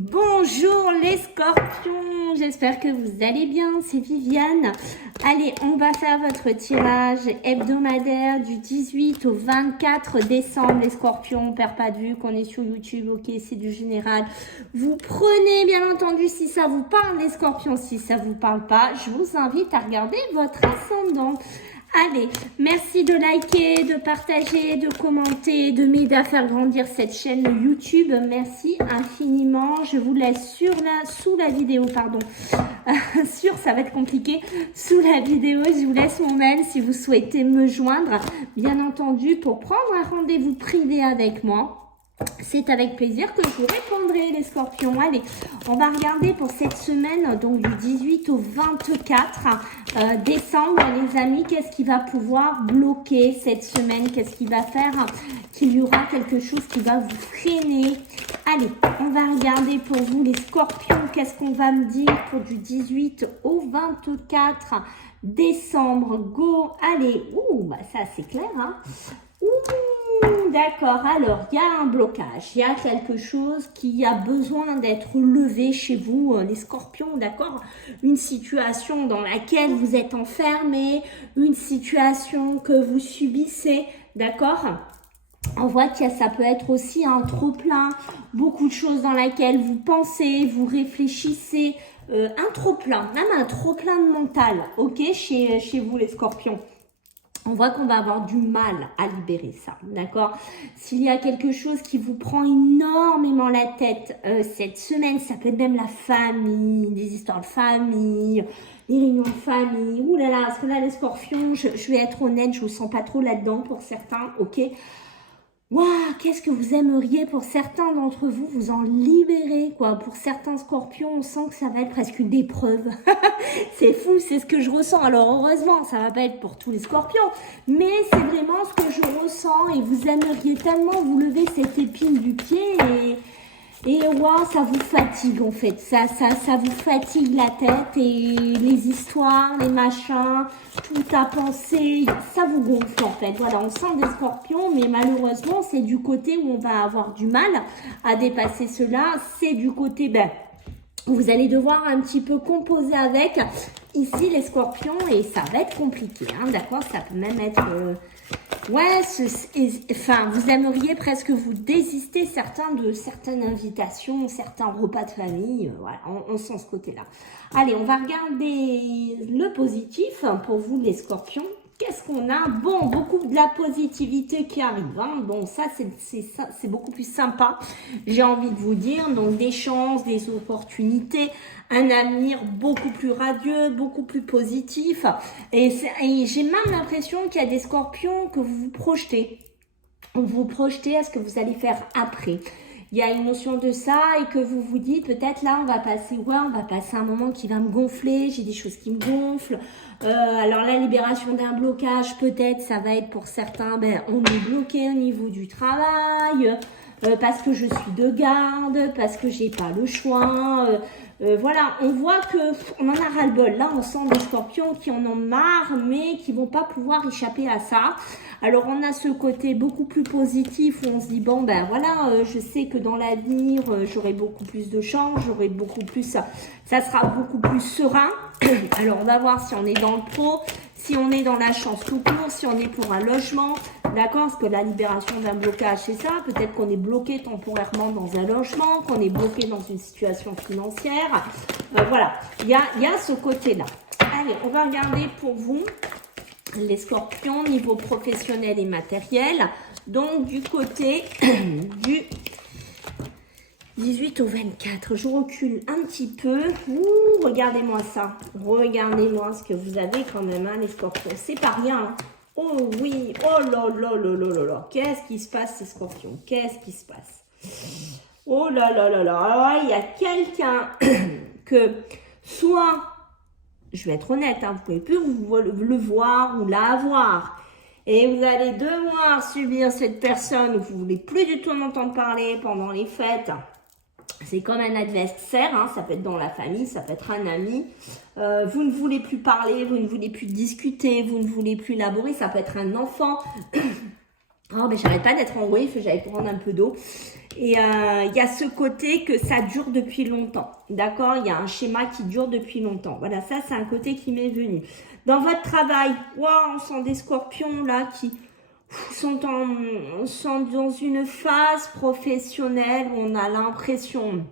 Bonjour les scorpions, j'espère que vous allez bien, c'est Viviane. Allez, on va faire votre tirage hebdomadaire du 18 au 24 décembre. Les scorpions, on perd pas de vue qu'on est sur YouTube, ok, c'est du général. Vous prenez bien entendu si ça vous parle les scorpions, si ça vous parle pas, je vous invite à regarder votre ascendant. Allez, merci de liker, de partager, de commenter, de m'aider à faire grandir cette chaîne YouTube. Merci infiniment. Je vous laisse sous la vidéo, pardon. Ça va être compliqué. Sous la vidéo, je vous laisse mon mail si vous souhaitez me joindre. Bien entendu, pour prendre un rendez-vous privé avec moi. C'est avec plaisir que je vous répondrai les scorpions. Allez, on va regarder pour cette semaine, donc du 18 au 24 décembre, les amis, qu'est-ce qui va pouvoir bloquer cette semaine? Qu'est-ce qui va faire qu'il y aura quelque chose qui va vous freiner? Allez, on va regarder pour vous les scorpions, qu'est-ce qu'on va me dire pour du 18 au 24 décembre? Go, allez, ouh, bah ça c'est clair, hein. D'accord, alors il y a un blocage, il y a quelque chose qui a besoin d'être levé chez vous, les scorpions, d'accord? Une situation dans laquelle vous êtes enfermés, une situation que vous subissez, d'accord? On voit que ça peut être aussi un trop-plein, beaucoup de choses dans lesquelles vous pensez, vous réfléchissez, un trop-plein, même un trop-plein de mental, ok, chez vous les scorpions. On voit qu'on va avoir du mal à libérer ça, d'accord? S'il y a quelque chose qui vous prend énormément la tête cette semaine, ça peut être même la famille, des histoires de famille, les réunions de famille. Ouh là là, parce que là, les scorpions, je vais être honnête, je vous sens pas trop là-dedans pour certains, ok? Waouh, qu'est-ce que vous aimeriez pour certains d'entre vous, vous en libérer, quoi. Pour certains scorpions, on sent que ça va être presque une épreuve. C'est fou, c'est ce que je ressens. Alors, heureusement, ça va pas être pour tous les scorpions, mais c'est vraiment ce que je ressens et vous aimeriez tellement vous lever cette épine du pied et wow, ça vous fatigue en fait, ça vous fatigue la tête et les histoires, les machins, tout à penser, ça vous gonfle en fait. Voilà, on sent des scorpions, mais malheureusement, c'est du côté où on va avoir du mal à dépasser cela. C'est du côté, vous allez devoir un petit peu composer avec ici les scorpions et ça va être compliqué, hein, d'accord? Ça peut même être... ouais, enfin, vous aimeriez presque vous désister de certaines invitations, certains repas de famille. Voilà, on sent ce côté-là. Allez, on va regarder le positif pour vous, les scorpions. Qu'est-ce qu'on a? Bon, beaucoup de la positivité qui arrive. Hein. Bon, ça, c'est beaucoup plus sympa, j'ai envie de vous dire. Donc, des chances, des opportunités, un avenir beaucoup plus radieux, beaucoup plus positif. Et j'ai même l'impression qu'il y a des scorpions que vous vous projetez. Vous vous projetez à ce que vous allez faire après. Il y a une notion de ça et que vous vous dites peut-être là on va passer un moment qui va me gonfler, j'ai des choses qui me gonflent. Alors la libération d'un blocage peut-être ça va être pour certains, on est bloqué au niveau du travail, parce que je suis de garde, parce que j'ai pas le choix. Voilà, on voit que on en a ras-le-bol. Là, on sent des scorpions qui en ont marre, mais qui vont pas pouvoir échapper à ça. Alors, on a ce côté beaucoup plus positif où on se dit, bon, voilà, je sais que dans l'avenir, j'aurai beaucoup plus de chance, j'aurai beaucoup plus, ça sera beaucoup plus serein. Alors, on va voir si on est dans le pro, si on est dans la chance tout court, si on est pour un logement, d'accord? Parce que la libération d'un blocage, c'est ça. Peut-être qu'on est bloqué temporairement dans un logement, qu'on est bloqué dans une situation financière. Voilà, il y a ce côté-là. Allez, on va regarder pour vous les scorpions niveau professionnel et matériel. Donc, du côté du 18 au 24, je recule un petit peu. Ouh, regardez-moi ça. Regardez-moi ce que vous avez quand même, hein, les scorpions. C'est pas rien. Hein. Oh oui, oh là là là là là là. Qu'est-ce qui se passe, ces scorpions? Qu'est-ce qui se passe? Oh là là là là. Alors, il y a quelqu'un que soit, je vais être honnête, hein, vous pouvez plus le voir ou la avoir. Et vous allez devoir subir cette personne où vous voulez plus du tout en entendre parler pendant les fêtes. C'est comme un adversaire, hein, ça peut être dans la famille, ça peut être un ami. Vous ne voulez plus parler, vous ne voulez plus discuter, vous ne voulez plus élaborer, ça peut être un enfant. Oh, mais j'arrête pas d'être en wave, j'allais prendre un peu d'eau. Et il y a ce côté que ça dure depuis longtemps. D'accord? Il y a un schéma qui dure depuis longtemps. Voilà, ça, c'est un côté qui m'est venu. Dans votre travail, wow, on sent des scorpions là qui sont dans une phase professionnelle où on a l'impression,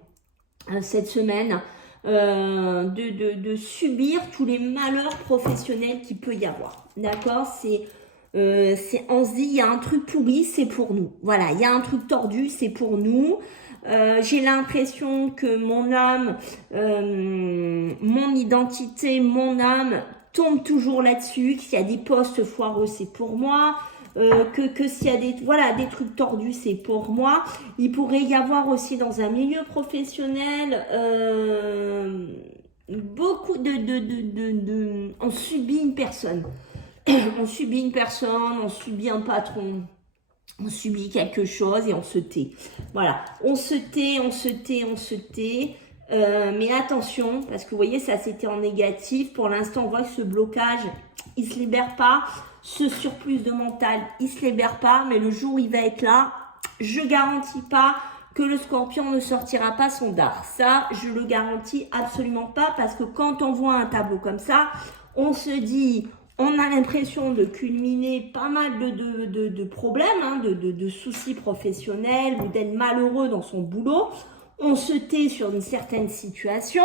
cette semaine, de subir tous les malheurs professionnels qu'il peut y avoir. D'accord? On se dit, il y a un truc pourri, c'est pour nous. Voilà, il y a un truc tordu, c'est pour nous. J'ai l'impression que mon âme, mon identité, mon âme tombe toujours là-dessus, qu'il y a des postes foireux, c'est pour moi. Que s'il y a des trucs tordus, c'est pour moi. Il pourrait y avoir aussi dans un milieu professionnel beaucoup on subit une personne. On subit une personne, on subit un patron, on subit quelque chose et on se tait. Voilà, on se tait. Mais attention, parce que vous voyez, ça c'était en négatif. Pour l'instant, on voit que ce blocage, il se libère pas. Ce surplus de mental, il se libère pas. Mais le jour où il va être là, je garantis pas que le scorpion ne sortira pas son dard. Ça, je le garantis absolument pas, parce que quand on voit un tableau comme ça, on se dit... On a l'impression de culminer pas mal de problèmes, de soucis professionnels ou d'être malheureux dans son boulot. On se tait sur une certaine situation.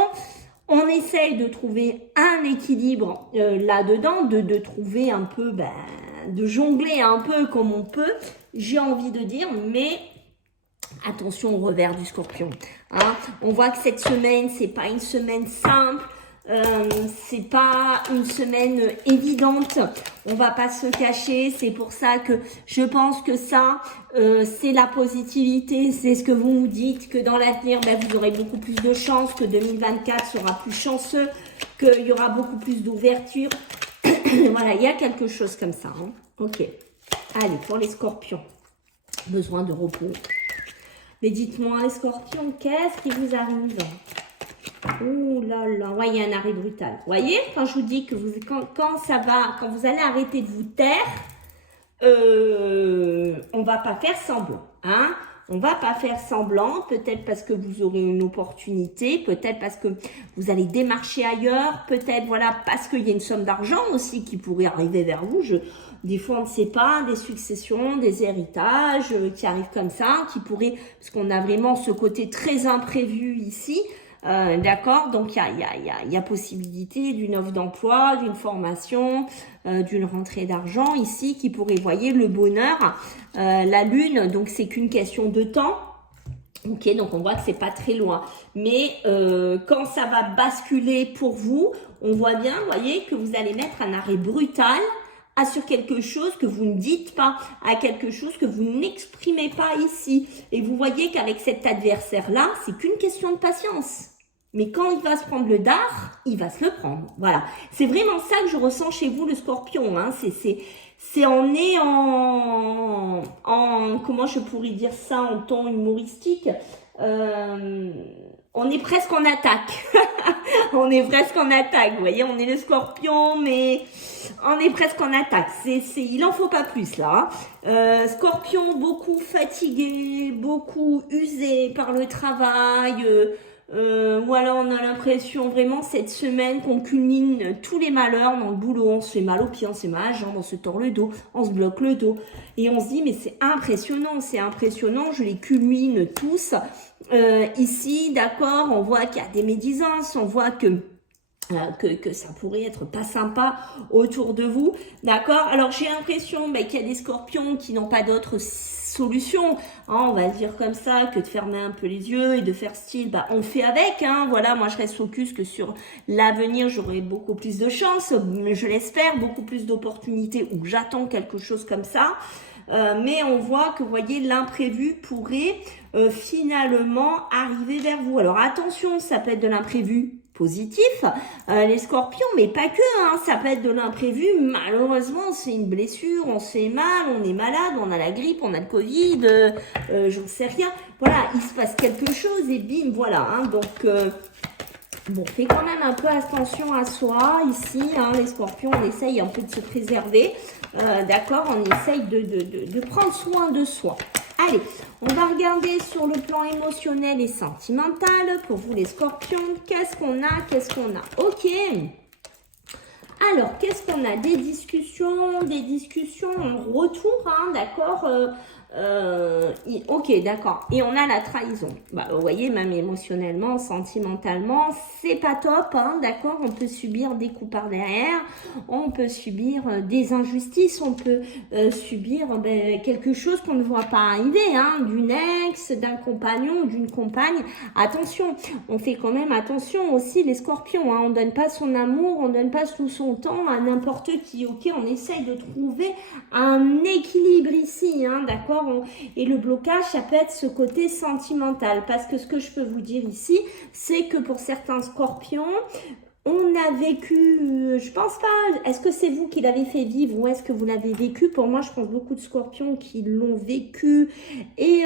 On essaye de trouver un équilibre là-dedans, de trouver un peu, de jongler un peu comme on peut, j'ai envie de dire, mais... Attention au revers du scorpion. Hein. On voit que cette semaine, c'est pas une semaine simple. C'est pas une semaine évidente, on va pas se cacher. C'est pour ça que je pense que ça, c'est la positivité, c'est ce que vous vous dites, que dans l'avenir, vous aurez beaucoup plus de chance, que 2024 sera plus chanceux, qu'il y aura beaucoup plus d'ouverture. Voilà, il y a quelque chose comme ça. Hein. Ok, allez, pour les scorpions, besoin de repos. Mais dites-moi, les scorpions, qu'est-ce qui vous arrive ? Ouh là là, ouais, il y a un arrêt brutal. Vous voyez, quand je vous dis que quand vous allez arrêter de vous taire, on va pas faire semblant, hein. On va pas faire semblant, peut-être parce que vous aurez une opportunité, peut-être parce que vous allez démarcher ailleurs, peut-être voilà parce qu'il y a une somme d'argent aussi qui pourrait arriver vers vous. Des fois on ne sait pas, des successions, des héritages qui arrivent comme ça, qui pourraient, parce qu'on a vraiment ce côté très imprévu ici. D'accord, donc il y a possibilité d'une offre d'emploi, d'une formation, d'une rentrée d'argent ici qui pourrait, voyez, le bonheur, la lune, donc c'est qu'une question de temps. Ok, donc on voit que c'est pas très loin, mais quand ça va basculer pour vous, on voit bien, voyez, que vous allez mettre un arrêt brutal sur quelque chose que vous ne dites pas, à quelque chose que vous n'exprimez pas ici. Et vous voyez qu'avec cet adversaire-là, c'est qu'une question de patience. Mais quand il va se prendre le dard, il va se le prendre. Voilà. C'est vraiment ça que je ressens chez vous, le scorpion. Hein. On est en, comment je pourrais dire ça en ton humoristique, on est presque en attaque. On est presque en attaque. Vous voyez, on est le scorpion, mais on est presque en attaque. Il en faut pas plus là. Scorpion, beaucoup fatigué, beaucoup usé par le travail. Voilà, on a l'impression vraiment cette semaine qu'on culmine tous les malheurs dans le boulot. On se fait mal aux pieds, on se fait mal à la jambe, on se tord le dos, on se bloque le dos. Et on se dit, mais c'est impressionnant, je les culmine tous. Ici, d'accord, on voit qu'il y a des médisances, on voit que ça pourrait être pas sympa autour de vous, d'accord. Alors j'ai l'impression qu'il y a des scorpions qui n'ont pas d'autre solution, hein, on va dire comme ça, que de fermer un peu les yeux et de faire style, on fait avec, hein, voilà, moi je reste focus que sur l'avenir, j'aurai beaucoup plus de chance, je l'espère, beaucoup plus d'opportunités, ou j'attends quelque chose comme ça. Mais on voit que, vous voyez, l'imprévu pourrait finalement arriver vers vous. Alors attention, ça peut être de l'imprévu positif, les scorpions, mais pas que, hein, ça peut être de l'imprévu. Malheureusement, c'est une blessure, on se fait mal, on est malade, on a la grippe, on a le Covid, j'en sais rien. Voilà, il se passe quelque chose et bim, voilà. Hein, donc Bon, fais quand même un peu attention à soi ici, hein, les scorpions, on essaye un peu de se préserver, d'accord, on essaye de prendre soin de soi. Allez, on va regarder sur le plan émotionnel et sentimental, pour vous les scorpions, qu'est-ce qu'on a, ok. Alors, qu'est-ce qu'on a? Des discussions en retour, hein, d'accord. Ok, d'accord. Et on a la trahison. Bah, vous voyez, même émotionnellement, sentimentalement, c'est pas top, hein, d'accord. On peut subir des coups par derrière, on peut subir des injustices, on peut subir quelque chose qu'on ne voit pas arriver, hein, d'une ex, d'un compagnon, d'une compagne. Attention, on fait quand même attention aussi les scorpions, hein. On donne pas son amour, on donne pas tout son temps à n'importe qui, ok. On essaye de trouver un équilibre ici, hein, d'accord. Et le blocage, ça peut être ce côté sentimental. Parce que ce que je peux vous dire ici, c'est que pour certains scorpions, on a vécu, je pense pas, est-ce que c'est vous qui l'avez fait vivre ou est-ce que vous l'avez vécu? Pour moi, je pense beaucoup de scorpions qui l'ont vécu et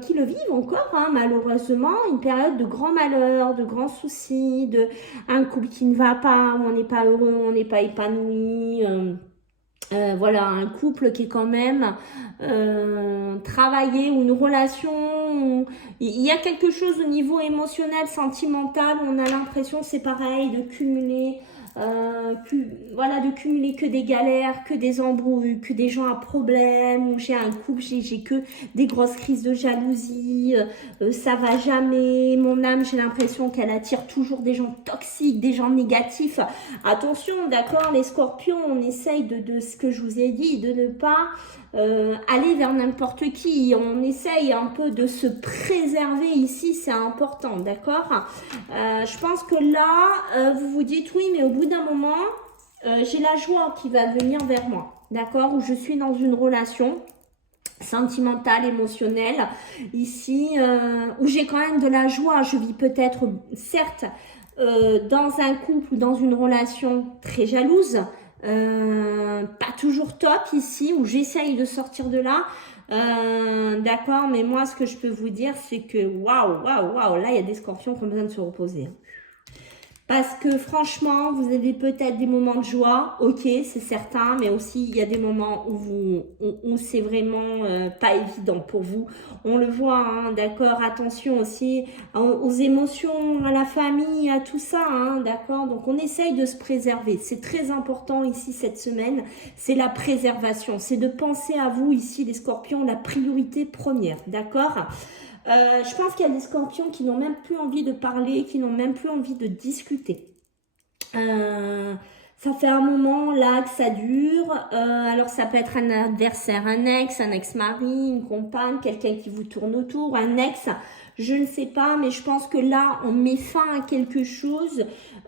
qui le vivent encore, hein, malheureusement. Une période de grand malheur, de grands soucis, de un couple qui ne va pas, où on n'est pas heureux, on n'est pas épanoui. Voilà, un couple qui est quand même travaillé ou une relation où il y a quelque chose au niveau émotionnel, sentimental, où on a l'impression, c'est pareil, de cumuler, voilà, de cumuler que des galères, que des embrouilles, que des gens à problème, où j'ai un couple, j'ai que des grosses crises de jalousie, ça va jamais, mon âme, j'ai l'impression qu'elle attire toujours des gens toxiques, des gens négatifs. Attention, d'accord, les scorpions, on essaye de ce que je vous ai dit, de ne pas aller vers n'importe qui. On essaye un peu de se préserver ici, c'est important, d'accord. Je pense que là, vous vous dites oui, mais au bout d'un moment, j'ai la joie qui va venir vers moi, d'accord, où je suis dans une relation sentimentale, émotionnelle, ici, où j'ai quand même de la joie. Je vis peut-être, certes, dans un couple ou dans une relation très jalouse, pas toujours top ici, où j'essaye de sortir de là, d'accord, mais moi ce que je peux vous dire c'est que waouh, là il y a des scorpions qui ont besoin de se reposer. Parce que franchement, vous avez peut-être des moments de joie, ok, c'est certain, mais aussi il y a des moments où c'est vraiment pas évident pour vous. On le voit, hein, d'accord, attention aussi aux émotions, à la famille, à tout ça, hein, d'accord. Donc on essaye de se préserver, c'est très important ici cette semaine, c'est la préservation, c'est de penser à vous ici les scorpions, la priorité première, d'accord. Je pense qu'il y a des scorpions qui n'ont même plus envie de parler, qui n'ont même plus envie de discuter. Ça fait un moment là que ça dure. Alors ça peut être un adversaire, un ex-mari, une compagne, quelqu'un qui vous tourne autour, un ex, je ne sais pas, mais je pense que là on met fin à quelque chose.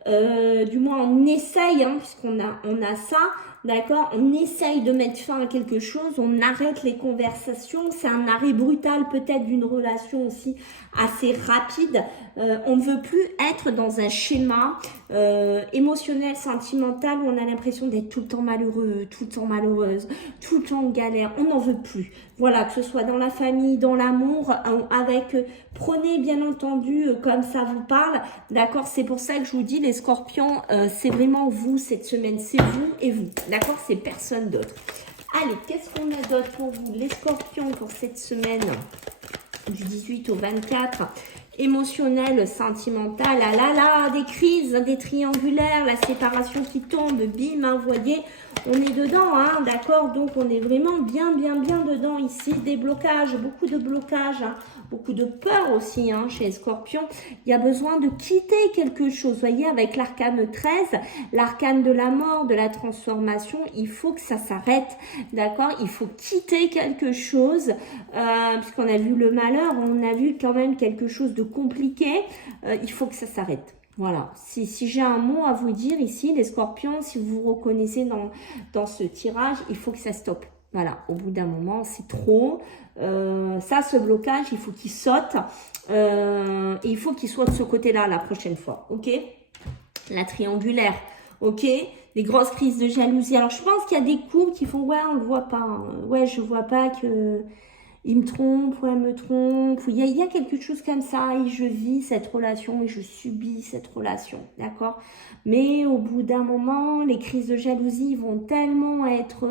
Du moins on essaye, hein, puisqu'on a ça. D'accord, on essaye de mettre fin à quelque chose, on arrête les conversations, c'est un arrêt brutal peut-être d'une relation aussi assez rapide. On ne veut plus être dans un schéma émotionnel, sentimental où on a l'impression d'être tout le temps malheureux, tout le temps malheureuse, tout le temps en galère. On n'en veut plus. Voilà, que ce soit dans la famille, dans l'amour, avec prenez bien entendu comme ça vous parle. D'accord, c'est pour ça que je vous dis les scorpions, c'est vraiment vous cette semaine, c'est vous et vous. D'accord, c'est personne d'autre. Allez, qu'est-ce qu'on a d'autre pour vous les scorpions pour cette semaine du 18 au 24? Émotionnel, sentimental, ah là là, des crises, des triangulaires, la séparation qui tombe, bim, hein, vous voyez, on est dedans, hein, d'accord, donc on est vraiment bien dedans ici, des blocages, beaucoup de blocages, hein, beaucoup de peur aussi, hein, chez les scorpions, il y a besoin de quitter quelque chose, vous voyez, avec l'arcane 13, l'arcane de la mort, de la transformation, il faut que ça s'arrête, d'accord, il faut quitter quelque chose, puisqu'on a vu le malheur, on a vu quand même quelque chose de compliqué, il faut que ça s'arrête. Voilà, si j'ai un mot à vous dire ici, les scorpions, si vous vous reconnaissez dans ce tirage, il faut que ça stoppe. Voilà, au bout d'un moment, c'est trop. Ça, ce blocage, il faut qu'il saute. Et il faut qu'il soit de ce côté-là la prochaine fois, ok? La triangulaire, ok? Des grosses crises de jalousie. Alors, je pense qu'il y a des couples qui font, ouais, on le voit pas. Hein. Ouais, je vois pas que... il me trompe ou elle me trompe, il y a quelque chose comme ça et je vis cette relation et je subis cette relation, d'accord? Mais au bout d'un moment, les crises de jalousie vont tellement être,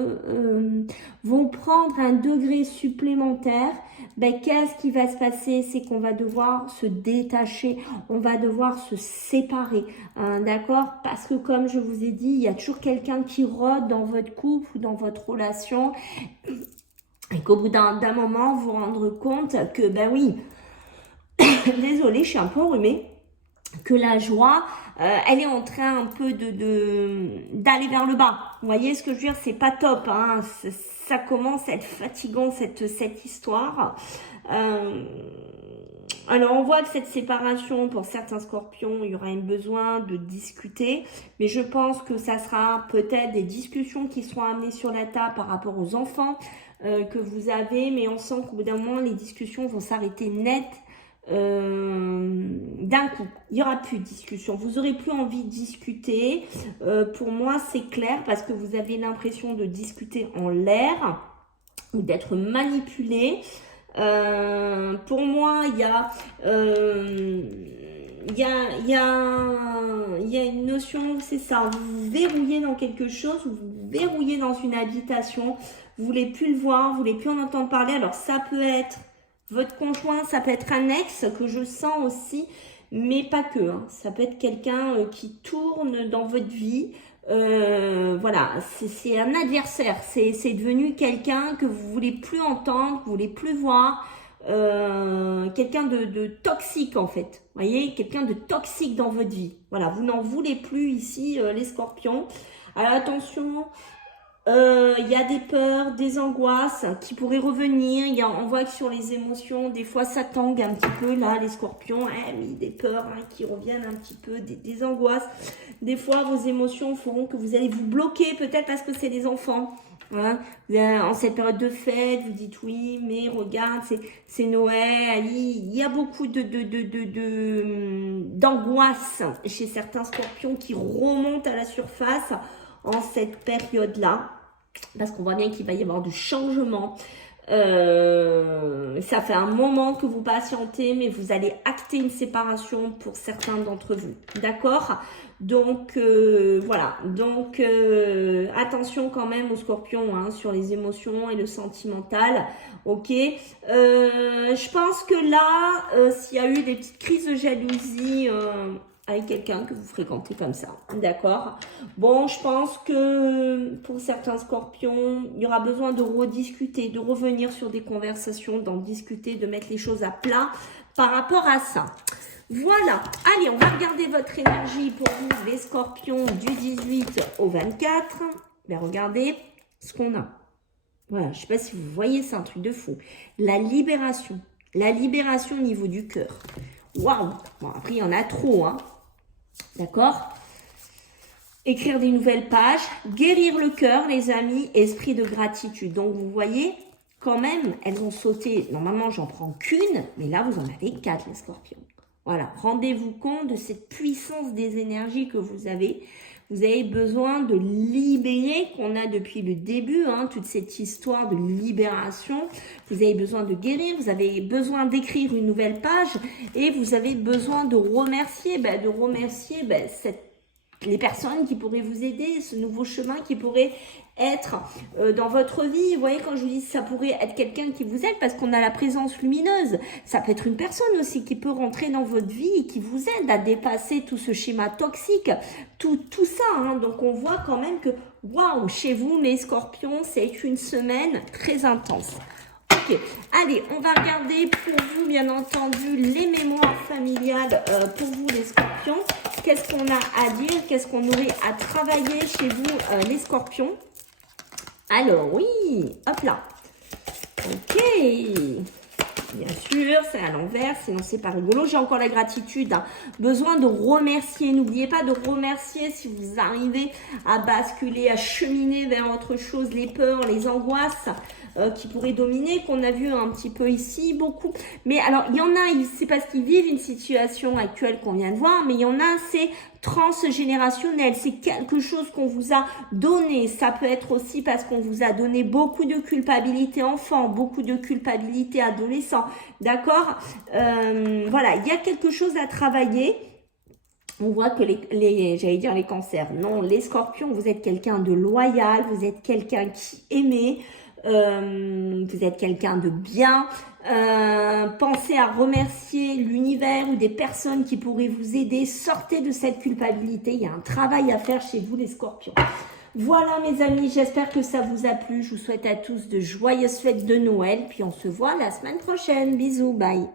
vont prendre un degré supplémentaire. Ben, qu'est-ce qui va se passer? C'est qu'on va devoir se détacher, on va devoir se séparer, hein, d'accord? Parce que comme je vous ai dit, il y a toujours quelqu'un qui rôde dans votre couple ou dans votre relation et qu'au bout d'un moment, vous vous rendre compte que, ben oui, désolée, je suis un peu enrhumée, que la joie, elle est en train un peu d'aller vers le bas. Vous voyez ce que je veux dire? C'est pas top, hein. Ça commence à être fatigant cette histoire. Alors on voit que cette séparation, pour certains scorpions, il y aura un besoin de discuter, mais je pense que ça sera peut-être des discussions qui seront amenées sur la table par rapport aux enfants que vous avez, mais on sent qu'au bout d'un moment, les discussions vont s'arrêter net. D'un coup, il n'y aura plus de discussion, vous aurez plus envie de discuter, pour moi c'est clair parce que vous avez l'impression de discuter en l'air ou d'être manipulé. Pour moi il y a une notion, c'est ça, vous vous verrouillez dans quelque chose, vous vous verrouillez dans une habitation, vous voulez plus le voir, vous voulez plus en entendre parler. Alors ça peut être votre conjoint, ça peut être un ex que je sens aussi, mais pas que. Hein. Ça peut être quelqu'un qui tourne dans votre vie. Voilà, c'est un adversaire. C'est devenu quelqu'un que vous voulez plus entendre, que vous voulez plus voir. Quelqu'un de toxique en fait. Vous voyez, quelqu'un de toxique dans votre vie. Voilà, vous n'en voulez plus ici, les scorpions. Alors attention. Il y a des peurs, des angoisses qui pourraient revenir. On voit que sur les émotions, des fois ça tangue un petit peu là, les scorpions, mais des peurs qui reviennent un petit peu, des angoisses. Des fois vos émotions feront que vous allez vous bloquer, peut-être parce que c'est des enfants. Hein. En cette période de fête, vous dites oui, mais regarde, c'est Noël. Il y a beaucoup d'angoisse chez certains scorpions qui remontent à la surface en cette période-là, parce qu'on voit bien qu'il va y avoir du changement. Ça fait un moment que vous patientez, mais vous allez acter une séparation pour certains d'entre vous, d'accord? Donc voilà, donc attention quand même aux scorpions, hein, sur les émotions et le sentimental, ok? Je pense que là, s'il y a eu des petites crises de jalousie avec quelqu'un que vous fréquentez comme ça, d'accord? Bon, je pense que pour certains scorpions, il y aura besoin de rediscuter, de revenir sur des conversations, d'en discuter, de mettre les choses à plat par rapport à ça. Voilà, allez, on va regarder votre énergie pour vous, les scorpions, du 18 au 24. Mais regardez ce qu'on a. Voilà, je ne sais pas si vous voyez, c'est un truc de fou. La libération au niveau du cœur. Waouh! Bon, après, il y en a trop, hein. D'accord? Écrire des nouvelles pages, guérir le cœur, les amis, esprit de gratitude. Donc, vous voyez, quand même, elles ont sauté. Normalement, j'en prends qu'une, mais là, vous en avez 4, les scorpions. Voilà, rendez-vous compte de cette puissance des énergies que vous avez. Vous avez besoin de libérer, qu'on a depuis le début, hein, toute cette histoire de libération. Vous avez besoin de guérir, vous avez besoin d'écrire une nouvelle page et vous avez besoin de remercier, les personnes qui pourraient vous aider, ce nouveau chemin qui pourrait être dans votre vie. Vous voyez, quand je vous dis ça pourrait être quelqu'un qui vous aide parce qu'on a la présence lumineuse. Ça peut être une personne aussi qui peut rentrer dans votre vie et qui vous aide à dépasser tout ce schéma toxique, tout ça. Hein. Donc, on voit quand même que, waouh, chez vous, mes scorpions, c'est une semaine très intense. Ok, allez, on va regarder pour vous, bien entendu, les mémoires familiales pour vous, les scorpions. Qu'est-ce qu'on a à dire? Qu'est-ce qu'on aurait à travailler chez vous, les scorpions? Alors, oui, hop là. Ok. Bien sûr, c'est à l'envers, sinon c'est pas rigolo. J'ai encore la gratitude, hein. Besoin de remercier. N'oubliez pas de remercier si vous arrivez à basculer, à cheminer vers autre chose, les peurs, les angoisses. qui pourrait dominer, qu'on a vu un petit peu ici, beaucoup. Mais alors, il y en a, c'est parce qu'ils vivent une situation actuelle qu'on vient de voir, mais il y en a, c'est transgénérationnel, c'est quelque chose qu'on vous a donné. Ça peut être aussi parce qu'on vous a donné beaucoup de culpabilité enfant, beaucoup de culpabilité adolescent, d'accord. Voilà, il y a quelque chose à travailler. On voit que j'allais dire les cancers, non, les scorpions, vous êtes quelqu'un de loyal, vous êtes quelqu'un qui aimait, vous êtes quelqu'un de bien. Pensez à remercier l'univers ou des personnes qui pourraient vous aider. Sortez de cette culpabilité, il y a un travail à faire chez vous les scorpions. Voilà mes amis, j'espère que ça vous a plu. Je vous souhaite à tous de joyeuses fêtes de Noël, puis on se voit la semaine prochaine. Bisous, bye.